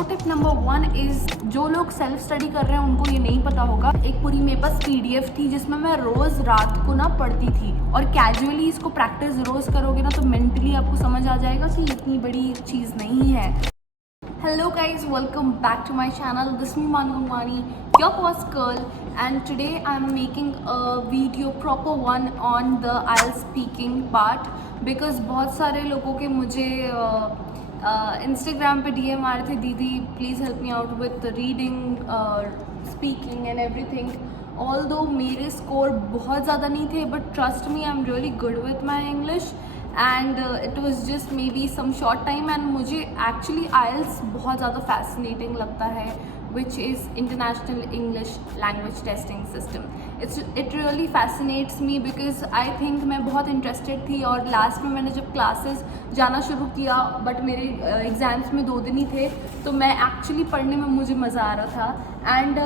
Pro tip number 1 is, जो लोग self study कर रहे हैं उनको ये नहीं पता होगा, एक पूरी मेरे पास PDF थी जिसमें मैं रोज़ रात को ना पढ़ती थी, और कैजुअली इसको प्रैक्टिस रोज़ करोगे ना तो मेंटली आपको समझ आ जाएगा कि इतनी बड़ी चीज़ नहीं है। Hello guys, welcome back to my channel. This is Manvi Gangwani, your boss girl, and today I'm making a video proper one on the IELTS speaking part because बहुत सारे लोगों के मुझे इंस्टाग्राम पे DM आ रहे थे, दीदी please help me out with reading, speaking and everything. Although मेरे स्कोर बहुत ज़्यादा नहीं थे, but trust me I am really good with my English and it was just maybe some short time. And मुझे actually IELTS बहुत ज़्यादा fascinating लगता है, which is International English Language Testing System. It really fascinates me because I think मैं बहुत interested थी, और last में मैंने जब क्लासेस जाना शुरू किया, बट मेरे एग्ज़ाम्स में 2 दिन ही थे, तो मैं एक्चुअली पढ़ने में मुझे मज़ा आ रहा था। And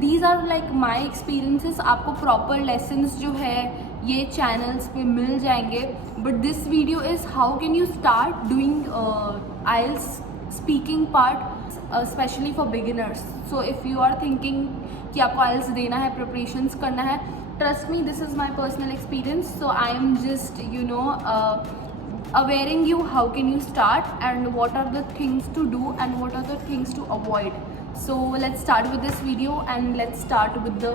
these are like my experiences. आपको प्रॉपर लेसन्स जो है ये चैनल्स पे मिल जाएंगे, but this video is how can you start doing IELTS speaking part, specially for beginners. So if you are thinking कि आपको IELTS देना है, प्रिपरेशंस करना है, trust me this is my personal experience. So I am just awareing you how can you start and what are the things to do and what are the things to avoid. So let's start with this video and let's start with the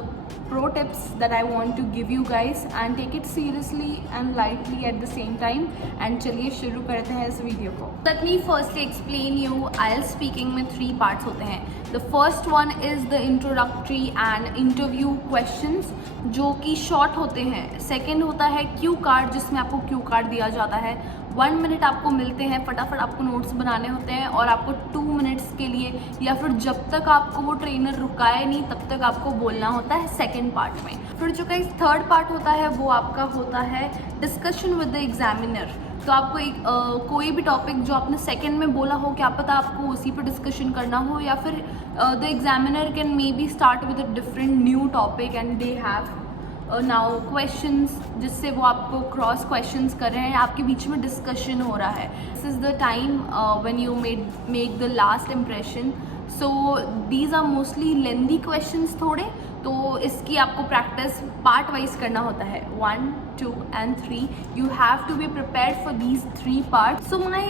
pro tips that I want to give you guys and take it seriously and lightly at the same time. And चलिए शुरू करते हैं इस video को। Let me firstly explain you IELTS speaking में 3 parts होते हैं। The first one is the introductory and interview questions जो कि शॉर्ट होते हैं। सेकेंड होता है क्यू कार्ड, जिसमें आपको क्यू कार्ड दिया जाता है, 1 मिनट आपको मिलते हैं, फटाफट आपको नोट्स बनाने होते हैं, और आपको 2 मिनट्स के लिए या फिर जब तक आपको वो ट्रेनर रुकाए नहीं तब तक आपको बोलना होता है सेकेंड पार्ट में। फिर जो का थर्ड पार्ट होता है वो आपका होता है डिस्कशन विद द एग्जामिनर। तो आपको एक कोई भी टॉपिक जो आपने सेकंड में बोला हो, क्या पता आपको उसी पर डिस्कशन करना हो, या फिर the examiner can may be start with a different new topic and they have now questions, जिससे वो आपको क्रॉस क्वेश्चंस कर रहे हैं, आपके बीच में डिस्कशन हो रहा है। This is the time when you make the last impression. So these are mostly lengthy questions थोड़े, तो इसकी आपको प्रैक्टिस पार्ट वाइज करना होता है, 1, 2 and 3. You have to be prepared for these 3 parts. So my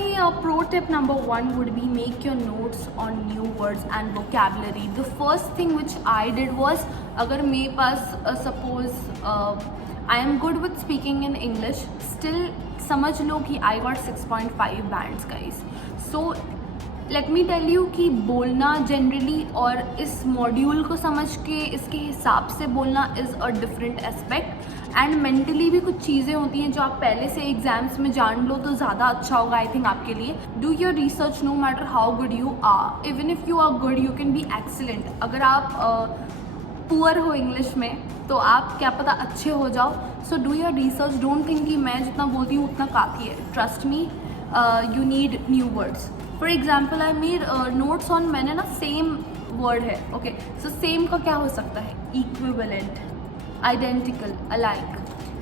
pro tip number 1 would be make your notes on new words and vocabulary. The first thing which I did was, अगर मेरे पास suppose I am good with speaking in English, still समझ लो कि I got 6.5 bands guys. So let me tell you कि बोलना generally और इस module को समझ के इसके हिसाब से बोलना is a different aspect. And mentally भी कुछ चीज़ें होती हैं जो आप पहले से एग्जाम्स में जान लो तो ज़्यादा अच्छा होगा आई थिंक आपके लिए। Do your research no matter how good you are, even if you are good you can be excellent. अगर आप पुअर हो इंग्लिश में तो आप क्या पता अच्छे हो जाओ। So do your research, don't think कि मैं जितना बोलती हूँ उतना काफ़ी है। Trust me, you need new words. For example I made notes on, मैंने ना सेम वर्ड है, ओके, सो सेम का क्या हो सकता है, equivalent, identical, alike.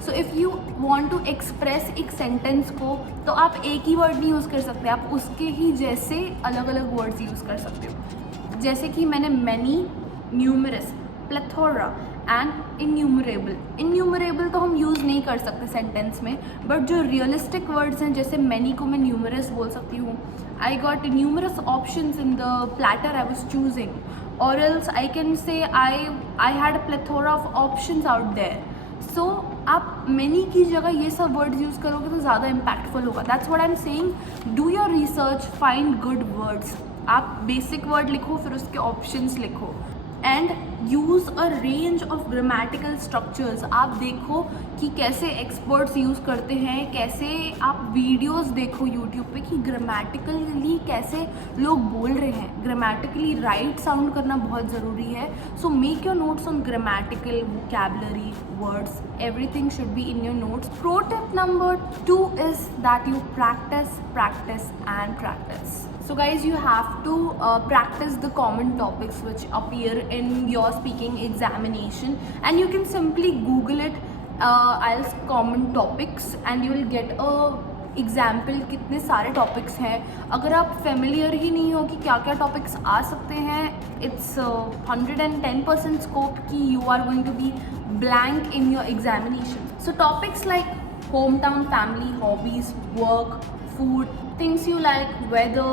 So if you want to express एक सेंटेंस को, तो आप एक ही वर्ड नहीं यूज़ कर सकते, आप उसके ही जैसे अलग अलग वर्ड्स यूज़ कर सकते हो। जैसे कि मैंने many, numerous, plethora and innumerable. Innumerable तो हम यूज़ नहीं कर सकते सेंटेंस में, बट जो रियलिस्टिक वर्ड्स हैं, जैसे मैनी को मैं न्यूमरस बोल सकती हूँ। I got numerous options in the platter I was choosing, और else I can say I had a plethora of options out there. So आप मैनी की जगह ये सब वर्ड्स यूज़ करोगे तो ज़्यादा इम्पैक्टफुल होगा। That's what I am saying, do your research, find good words. आप बेसिक वर्ड लिखो, फिर उसके ऑप्शंस लिखो, and use a range of grammatical structures. आप देखो कि कैसे एक्सपर्ट्स यूज़ करते हैं, कैसे आप वीडियोस देखो यूट्यूब पे कि ग्रामेटिकली कैसे लोग बोल रहे हैं। ग्रामेटिकली राइट साउंड करना बहुत ज़रूरी है। So make your notes on grammatical, vocabulary, words, everything should be in your notes. Pro tip number 2 is that you practice, practice and practice. So guys, you have to practice the common topics which appear in your speaking examination, and you can simply Google it, IELTS common topics, and you will get a example कितने सारे topics हैं, अगर आप familiar ही नहीं हो कि क्या क्या टॉपिक्स आ सकते हैं, इट्स 110% स्कोप कि you are going to be blank in your examination. So topics like home town, family, hobbies, work, food, things you like, weather,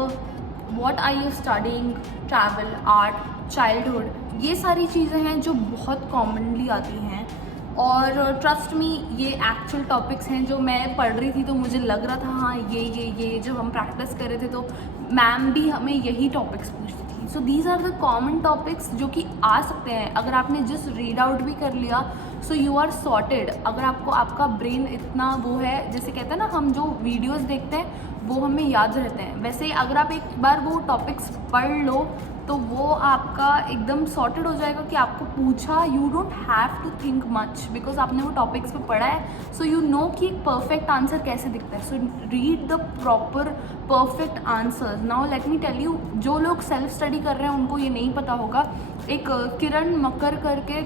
what are you studying, travel, art, childhood, ये सारी चीज़ें हैं जो बहुत commonly आती हैं. और ट्रस्ट मी, ये एक्चुअल टॉपिक्स हैं जो मैं पढ़ रही थी तो मुझे लग रहा था हाँ ये जब हम प्रैक्टिस कर रहे थे तो मैम भी हमें यही टॉपिक्स पूछती थी. So these are the common topics जो कि आ सकते हैं. अगर आपने जस्ट रीड आउट भी कर लिया सो यू आर सॉर्टेड. अगर आपको आपका ब्रेन इतना वो है, जैसे कहते हैं ना, हम जो वीडियोस देखते हैं वो हमें याद रहते हैं, वैसे ही अगर आप एक बार वो टॉपिक्स पढ़ लो तो वो आपका एकदम सॉर्टेड हो जाएगा कि आपको पूछा, you don't have to think much because आपने वो टॉपिक्स पे पढ़ा है. सो यू नो कि एक परफेक्ट आंसर कैसे दिखता है. So read the proper perfect answers. Now let me tell you, जो लोग सेल्फ स्टडी कर रहे हैं उनको ये नहीं पता होगा, एक किरण मकर करके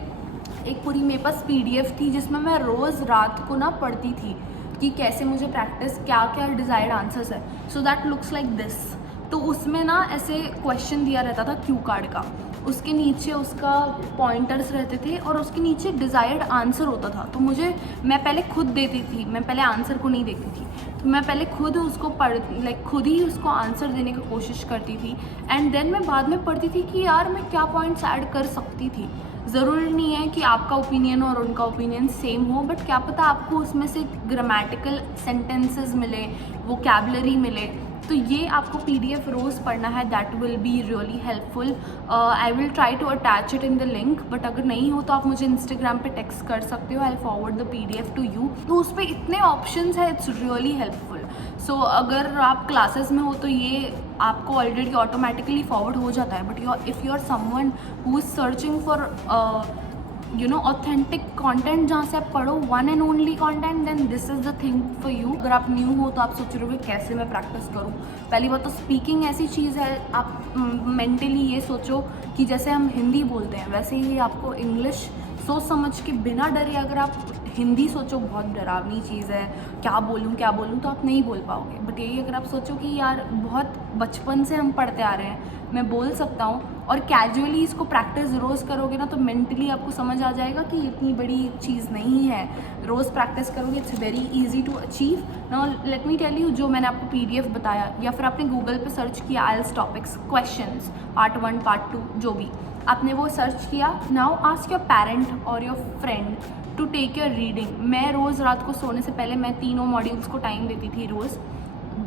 एक पूरी मेरे पास PDF थी जिसमें मैं रोज़ रात को ना पढ़ती थी कि कैसे मुझे प्रैक्टिस, क्या क्या डिज़ायर्ड आंसर्स है. So that looks like this. तो उसमें ना ऐसे क्वेश्चन दिया रहता था क्यू कार्ड का, उसके नीचे उसका पॉइंटर्स रहते थे और उसके नीचे डिज़ायर्ड आंसर होता था. तो मैं पहले खुद देती थी, मैं पहले आंसर को नहीं देखती थी, तो मैं पहले खुद उसको खुद ही उसको आंसर देने की कोशिश करती थी. एंड देन मैं बाद में पढ़ती थी कि यार मैं क्या पॉइंट्स ऐड कर सकती थी. ज़रूरी नहीं है कि आपका ओपिनियन और उनका ओपिनियन सेम हो, बट क्या पता आपको उसमें से ग्रामेटिकल सेंटेंसेस मिले, वोकैबुलरी मिले. तो ये आपको PDF रोज़ पढ़ना है. That will be really helpful. I will try to attach it in the link, but अगर नहीं हो तो आप मुझे इंस्टाग्राम पे टेक्स्ट कर सकते हो. I will forward the PDF to you. तो उस पर इतने ऑप्शंस है, इट्स रियली हेल्पफुल. सो अगर आप क्लासेस में हो तो ये आपको ऑलरेडी ऑटोमेटिकली फॉरवर्ड हो जाता है. But if you are someone who is searching for authentic content जहाँ से आप पढ़ो, one and only content, then this is the thing for you. अगर आप न्यू हो तो आप सोच रहे हो कि कैसे मैं प्रैक्टिस करूँ. पहली बात तो स्पीकिंग ऐसी चीज़ है, आप मेंटली ये सोचो कि जैसे हम हिंदी बोलते हैं वैसे ही आपको इंग्लिश सोच समझ के बिना डरे अगर आप हिंदी सोचो, बहुत डरावनी चीज़ है, क्या बोलूँ तो आप नहीं बोल पाओगे. बट यही अगर आप सोचो कि यार बहुत बचपन से हम पढ़ते आ रहे हैं, मैं बोल सकता हूँ, और कैजुअली इसको प्रैक्टिस रोज़ करोगे ना तो मेंटली आपको समझ आ जाएगा कि इतनी बड़ी चीज़ नहीं है. रोज़ प्रैक्टिस करोगे, it's very easy to achieve. Now let me tell you, जो मैंने आपको PDF बताया या फिर आपने गूगल पे सर्च किया IELTS topics questions part 1 part 2 जो भी आपने वो सर्च किया, नाउ आस्क योर पेरेंट और your friend to take your reading. मैं रोज़ रात को सोने से पहले मैं 3 मॉड्यूल्स को टाइम देती थी रोज़,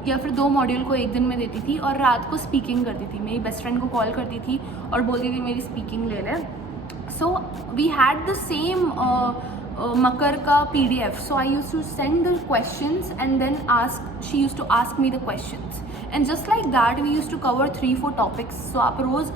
या फिर 2 मॉड्यूल को एक दिन में देती थी, और रात को स्पीकिंग करती थी. मेरी बेस्ट फ्रेंड को कॉल करती थी और बोलती थी मेरी स्पीकिंग ले ले. So we had the same मकर का PDF. So I used to send the questions and then she used to ask me the questions, and just like that we used to cover 3-4 topics. So आप रोज़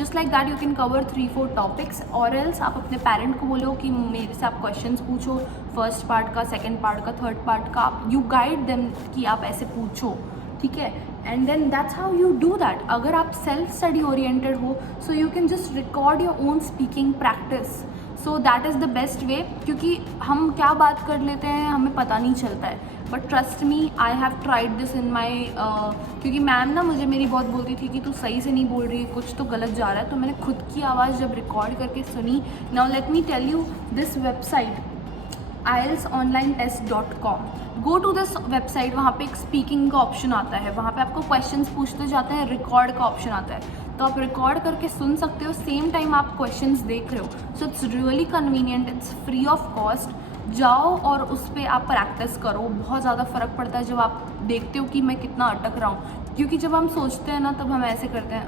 just like that you can cover 3-4 topics, और else आप अपने parent को बोलो कि मेरे से आप क्वेश्चंस पूछो, फर्स्ट पार्ट का, सेकंड पार्ट का, थर्ड पार्ट का. आप यू गाइड देम कि आप ऐसे पूछो, ठीक है. And then that's how you do that. अगर आप सेल्फ स्टडी ओरिएंटेड हो so you can just record your own speaking practice. So that is the best way, क्योंकि हम क्या बात कर लेते हैं हमें पता नहीं चलता है. But trust me, I have tried this in my, क्योंकि मैम ना मुझे मेरी बहुत बोलती थी कि तू सही से नहीं बोल रही है, कुछ तो गलत जा रहा है. तो मैंने खुद की आवाज़ जब रिकॉर्ड करके सुनी. Now let me tell you this website IELTSonlinetest.com. Go to this website. वहाँ पे एक स्पीकिंग का ऑप्शन आता है, वहाँ पे आपको क्वेश्चंस पूछते जाते हैं, रिकॉर्ड का ऑप्शन आता है, तो आप रिकॉर्ड करके सुन सकते हो, सेम टाइम आप क्वेश्चंस देख रहे हो. So it's really convenient, it's free of cost. जाओ और उस पर आप प्रैक्टिस करो. बहुत ज़्यादा फ़र्क पड़ता है जब आप देखते हो कि मैं कितना अटक रहा हूँ, क्योंकि जब हम सोचते हैं ना तब हम ऐसे करते हैं,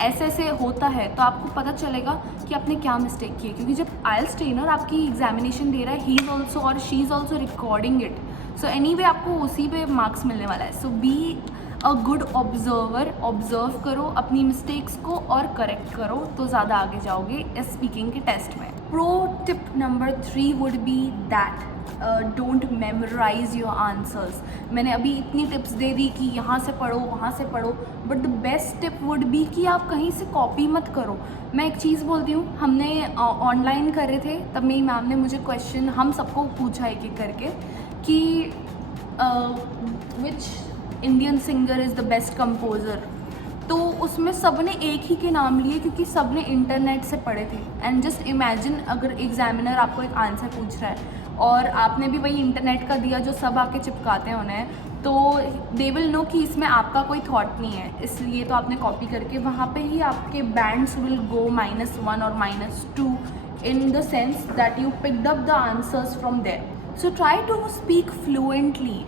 ऐसे ऐसे होता है, तो आपको पता चलेगा कि आपने क्या मिस्टेक की है. क्योंकि जब IELTS ट्रेनर आपकी एग्जामिनेशन दे रहा है, ही इज़ ऑल्सो और she is also recording it. So anyway आपको उसी पे मार्क्स मिलने वाला है. So be a good observer. Observe करो अपनी मिस्टेक्स को और करेक्ट करो, तो ज़्यादा आगे जाओगे इस स्पीकिंग के टेस्ट में. Pro tip number 3 would be that don't memorise your answers. मैंने अभी इतनी टिप्स दे दी कि यहाँ से पढ़ो, वहाँ से पढ़ो, but the best tip would be कि आप कहीं से कॉपी मत करो. मैं एक चीज़ बोलती हूँ, हमने ऑनलाइन कर रहे थे तब मेरी मैम ने मुझे क्वेश्चन हम सबको पूछा एक एक करके कि which Indian singer is the best composer, तो उसमें सब ने एक ही के नाम लिए क्योंकि सब ने इंटरनेट से पढ़े थे. एंड जस्ट इमेजिन अगर एग्जामिनर आपको एक आंसर पूछ रहा है और आपने भी वही इंटरनेट का दिया जो सब आके चिपकाते हैं उन्हें, तो दे विल नो कि इसमें आपका कोई थॉट नहीं है, इसलिए तो आपने कॉपी करके वहाँ पे ही आपके बैंड्स विल गो -1 और -2 in the sense that you picked up the answers from there. So try to speak fluently.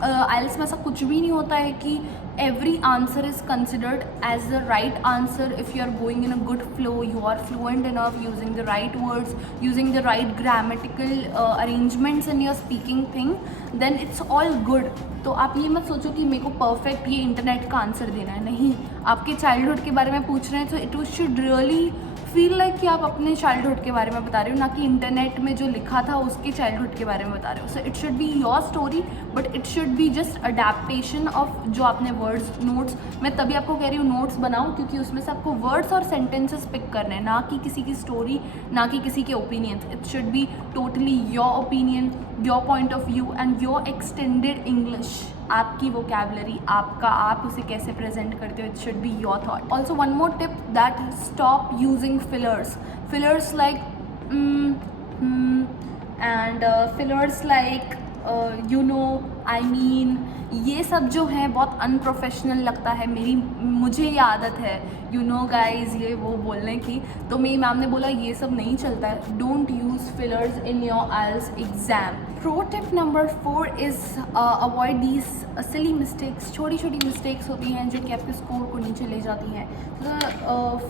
IELTS में ऐसा कुछ भी नहीं होता है कि every answer is considered as the right answer. If you are going in a good flow, you are fluent enough, using the right words, using the right grammatical arrangements in your speaking thing, then it's all good. तो आप ये मत सोचो कि मेरे को perfect ये internet का आंसर देना है. नहीं, आपके चाइल्डहुड के बारे में पूछ रहे हैं तो it should really feel like कि आप अपने चाइल्डहुड के बारे में बता रहे हो, ना कि इंटरनेट में जो लिखा था उसके चाइल्डहुड के बारे में बता रहे हो. So it should be your story, but it should be just adaptation of जो आपने वर्ड्स नोट्स. मैं तभी आपको कह रही हूँ नोट्स बनाओ, क्योंकि उसमें से आपको वर्ड्स और सेंटेंसेस पिक करने हैं, ना कि किसी की स्टोरी, ना कि किसी के opinions. It should be totally your opinion, your point of view and your extended English. आपकी वोकैबुलरी, आपका, आप उसे कैसे प्रेजेंट करते हो. It should be your thought. Also one more tip, that stop using fillers like and fillers like I mean, ये सब जो है बहुत अनप्रोफेशनल लगता है. मुझे ये आदत है गाइज ये वो बोलने की, तो मेरी मैम ने बोला ये सब नहीं चलता है. Don't use fillers in your IELTS exam. Pro tip number 4 is avoid these silly mistakes. छोटी छोटी मिस्टेक्स होती हैं जो कि आपके स्कोर को नीचे ले जाती हैं.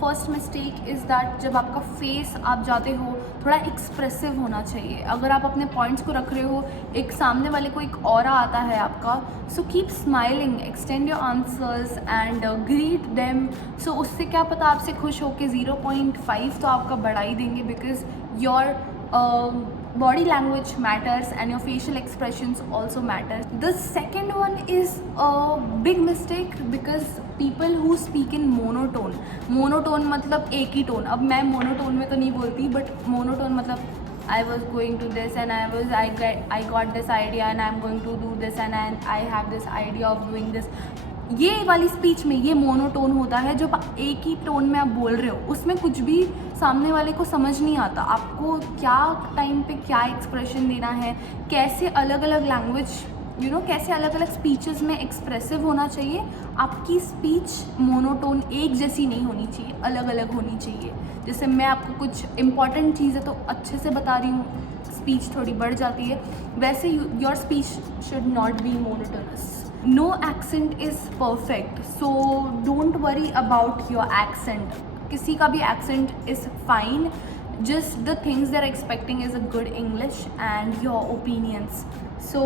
फर्स्ट मिस्टेक इज़ दैट जब आपका फेस, आप जाते हो, थोड़ा एक्सप्रेसिव होना चाहिए. अगर आप अपने पॉइंट्स को रख रहे हो, एक सामने वाले को एक ऑरा आता है आपका, so keep smiling, extend your answers and greet them. So उससे क्या पता आपसे खुश होकर 0.5 तो आपका बढ़ा ही देंगे, because your body language matters and your facial expressions also matters. The second one is a big mistake because people who speak in monotone मतलब एक ही टोन. अब मैं monotone में तो नहीं बोलती, but monotone मतलब I was going to this and I got this idea and I'm going to do this and I have this idea of doing this. ये वाली स्पीच में ये मोनोटोन होता है. जब एक ही टोन में आप बोल रहे हो, उसमें कुछ भी सामने वाले को समझ नहीं आता आपको क्या टाइम पे क्या एक्सप्रेशन देना है, कैसे अलग अलग लैंग्वेज कैसे अलग अलग स्पीचेस में एक्सप्रेसिव होना चाहिए. आपकी स्पीच मोनोटोन एक जैसी नहीं होनी चाहिए, अलग अलग होनी चाहिए. जैसे मैं आपको कुछ इंपॉर्टेंट चीज़ें तो अच्छे से बता रही हूँ, स्पीच थोड़ी बढ़ जाती है, वैसे your speech should not be monotonous. No accent is perfect, so don't worry about your accent. किसी का भी accent is fine. Just the things they're expecting is a good English and your opinions. So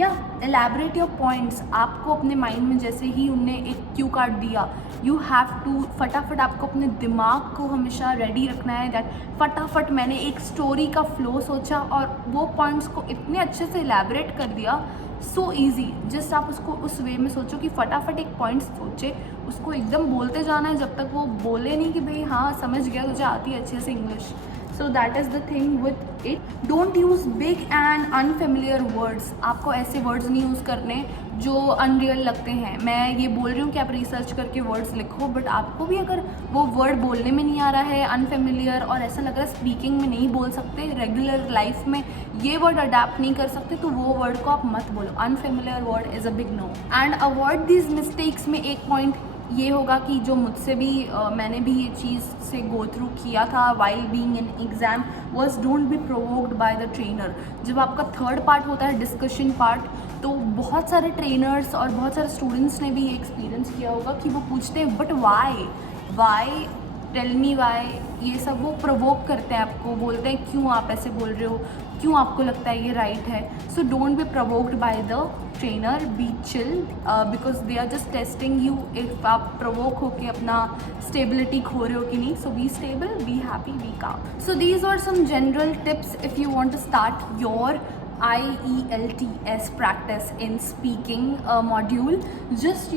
yeah, elaborate your points. आपको अपने mind में जैसे ही उनने एक Q card दिया, you have to फटाफट आपको अपने दिमाग को हमेशा रेडी रखना है. दैट फटाफट मैंने एक स्टोरी का फ्लो सोचा और वो पॉइंट्स को इतने अच्छे से एलैबोरेट कर दिया. So easy. जस्ट आप उसको उस वे में सोचो कि फटाफट एक पॉइंट सोचे, उसको एकदम बोलते जाना है जब तक वो बोले नहीं कि भाई हाँ समझ गया, तुझे आती है अच्छे से English. So that is the thing with it. Don't use big and unfamiliar words. आपको ऐसे वर्ड्स नहीं यूज़ करने जो अनरियल लगते हैं. मैं ये बोल रही हूँ कि आप रिसर्च करके वर्ड्स लिखो, बट आपको भी अगर वो वर्ड बोलने में नहीं आ रहा है, अनफेमिलियर, और ऐसा लग रहा है स्पीकिंग में नहीं बोल सकते, रेगुलर लाइफ में ये वर्ड अडेप्ट नहीं कर सकते, तो वो वर्ड को आप मत बोलो. Unfamiliar word is a big no. And avoid these mistakes में एक पॉइंट ये होगा कि जो मुझसे भी मैंने भी ये चीज़ से गो थ्रू किया था while being in exam, was don't be provoked by the trainer. जब आपका थर्ड पार्ट होता है डिस्कशन पार्ट, तो बहुत सारे ट्रेनर्स और बहुत सारे स्टूडेंट्स ने भी ये एक्सपीरियंस किया होगा कि वो पूछते हैं but why tell me why, ये सब वो प्रोवोक करते हैं आपको, बोलते हैं क्यों आप ऐसे बोल रहे हो, क्यों आपको लगता है ये राइट है. So don't be provoked by the trainer, be chill, because they are just testing you if आप प्रोवोक होके अपना स्टेबिलिटी खो रहे हो कि नहीं. So be stable, be happy, be calm. So these are some general tips if you want to start your IELTS practice in speaking module. Just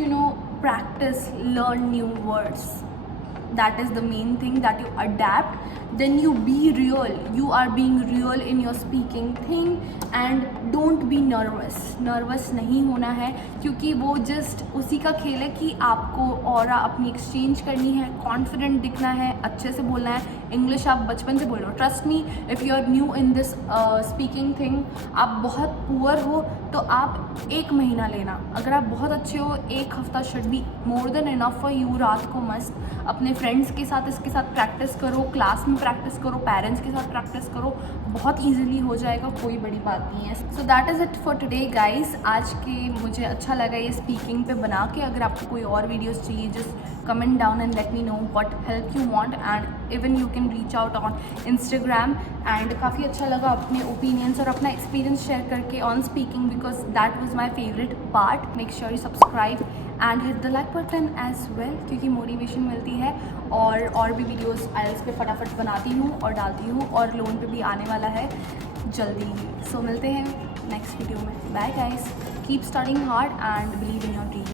practice, learn new words. that is the main thing, that you adapt, then you be real, you are being real in your speaking thing, and don't be nervous नहीं होना है, क्योंकि वो just उसी का खेल है कि आपको ऑरा अपनी एक्सचेंज करनी है, कॉन्फिडेंट दिखना है, अच्छे से बोलना है। इंग्लिश आप बचपन से बोल रहे हो, trust me, if you are new in this speaking thing, आप बहुत पुअर हो तो आप 1 महीना लेना, अगर आप बहुत अच्छे हो 1 हफ्ता should be more than enough for you. रात को मस्त अपने फ्रेंड्स के साथ इसके साथ प्रैक्टिस करो, क्लास में प्रैक्टिस करो, पेरेंट्स के साथ प्रैक्टिस करो, बहुत ईजिली हो जाएगा, कोई बड़ी बात नहीं है। सो that is it for today guys. आज के मुझे अच्छा लगा ये स्पीकिंग पे बना के। अगर आपको कोई और वीडियोस चाहिए, just comment down and let me know what help you want, and even you can reach out on Instagram। and काफ़ी अच्छा लगा अपने opinions और अपना experience share करके on speaking, because that was my favorite part। make sure you subscribe and hit the like button as well, क्योंकि motivation मिलती है। और भी वीडियोस IELTS पे फटाफट बनाती हूँ और डालती हूँ, और लोन पे भी आने वाला है जल्दी ही। सो मिलते हैं नेक्स्ट वीडियो में। Bye guys, keep studying hard and believe in your dream.